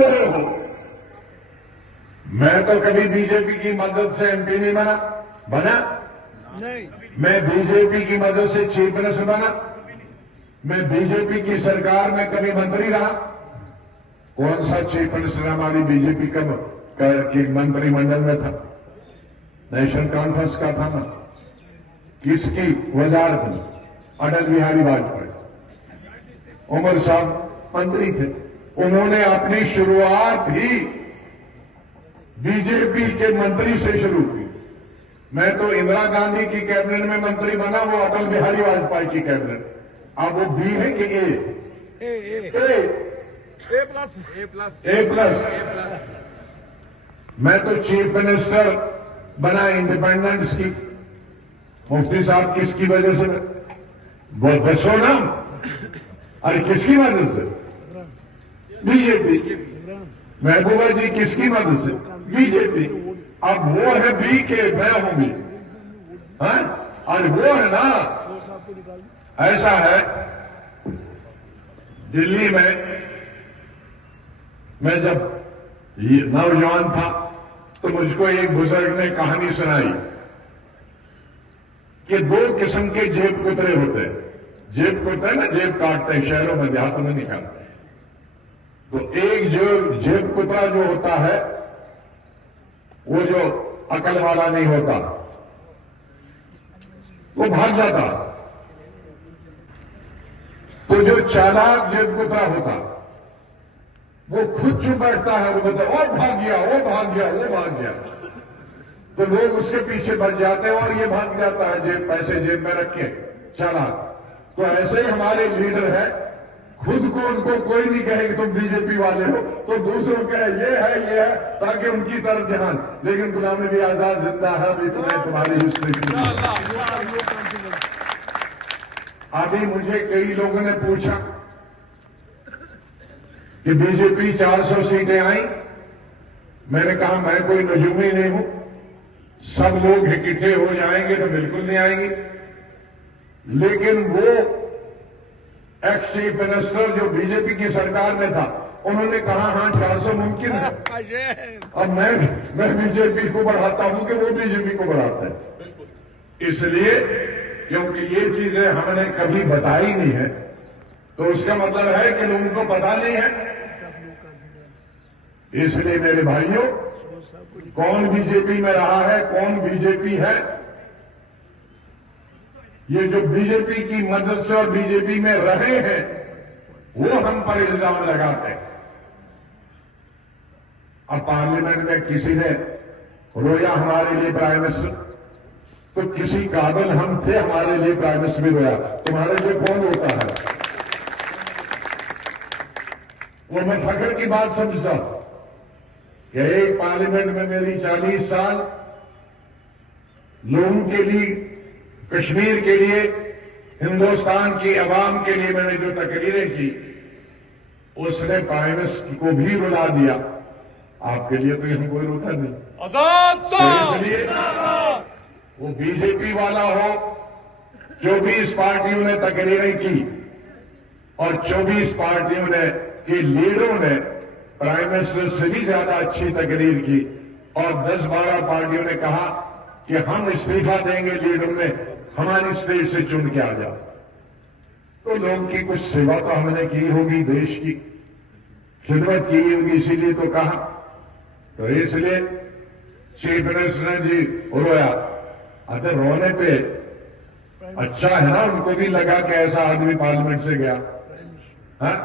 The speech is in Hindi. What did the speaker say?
रहे हो। मैं तो कभी बीजेपी की मदद से एमपी नहीं बना नहीं। मैं बीजेपी की मदद से चीफ मिनिस्टर बना। मैं बीजेपी की सरकार में कभी मंत्री रहा। कौन सा चीफ मिनिस्टर हमारी बीजेपी की मंत्रिमंडल में था? नेशनल कॉन्फ्रेंस का था ना? किसकी वजारत में? अटल बिहारी वाजपेयी। उमर साहब मंत्री थे। उन्होंने अपनी शुरुआत ही बीजेपी के मंत्री से शुरू की। मैं तो इंदिरा गांधी की कैबिनेट में मंत्री बना, वो अटल बिहारी वाजपेयी की कैबिनेट। अब वो बी है कि ए प्लस। मैं तो चीफ मिनिस्टर बना इंडिपेंडेंस की। मुफ्ती साहब किसकी वजह से? बसो ना। अरे किसकी मदद से? बीजेपी। महबूबा जी किसकी मदद से? बीजेपी। अब वो है बी के, मैं हूं बी। और वो है ना, ऐसा है दिल्ली में मैं जब नौजवान था तो मुझको एक बुजुर्ग ने कहानी सुनाई कि दो किस्म के जेब कुतरे होते हैं। जेब कुतरे ना जेब काटते हैं, शहरों में देहातों में निकालते हैं। तो एक जो जेब कुतरा जो होता है वो जो अकल वाला नहीं होता, वो भाग जाता। तो जो चालाक जेब कुतरा होता वो खुद चुप बैठता है। वो बोलता ओ भाग गया, वो भाग गया, वो भाग गया। तो लोग उसके पीछे बढ़ जाते हैं और ये भाग जाता है जेब, पैसे जेब में रखे चालाक। तो ऐसे ही हमारे लीडर है, खुद को उनको कोई नहीं कहे कि तुम बीजेपी वाले हो, तो दूसरों कहे ये है, ताकि उनकी तरफ ध्यान। लेकिन गुलाम नबी आजाद जिंदा है, अभी तुम्हारी हिस्ट्री। अभी मुझे कई लोगों ने पूछा कि बीजेपी 400 सीटें आई। मैंने कहा मैं कोई नजूमी नहीं हूं। सब लोग इकट्ठे हो जाएंगे तो बिल्कुल नहीं आएंगे। लेकिन वो एक्स चीफ मिनिस्टर जो बीजेपी की सरकार में था, उन्होंने कहा हां 400 मुमकिन है। अब मैं बीजेपी को बढ़ाता हूं कि वो बीजेपी को बढ़ाता है। इसलिए क्योंकि ये चीजें हमने कभी बताई नहीं है, तो उसका मतलब है कि लोगों को पता नहीं है। इसलिए मेरे भाइयों, कौन बीजेपी में रहा है, कौन बीजेपी है, ये जो बीजेपी की मदद से और बीजेपी में रहे हैं वो हम पर इल्जाम लगाते हैं। अब पार्लियामेंट में किसी ने रोया हमारे लिए प्राइम मिनिस्टर, तो किसी काबिल हम थे, हमारे लिए प्राइम मिनिस्टर भी रोया। तुम्हारे लिए कौन रोता है? वो मैं फख्र की बात समझता हूं कि एक पार्लियामेंट में मेरी 40 साल लोगों के लिए, कश्मीर के लिए, हिंदुस्तान की आवाम के लिए मैंने जो तकरीरें की, उसने प्राइम मिनिस्टर को भी रुला दिया। आपके लिए तो यहां कोई रोता नहीं। आजाद तो इसलिए वो बीजेपी वाला हो, 24 पार्टियों ने तकरीरें की और 24 पार्टियों ने के लीडरों ने प्राइम मिनिस्टर से भी ज्यादा अच्छी तकरीर की, और 10-12 पार्टियों ने कहा कि हम इस्तीफा देंगे लीडर में, हमारी स्टेट से चुन के आ जाओ। तो लोगों की कुछ सेवा तो हमने की होगी, देश की खिदमत की होगी, इसीलिए तो कहा। तो इसलिए चीफ मिनिस्टर ने जी रोया। अगर रोने पे अच्छा है ना, उनको भी लगा कि ऐसा आदमी पार्लियामेंट से गया। हाँ?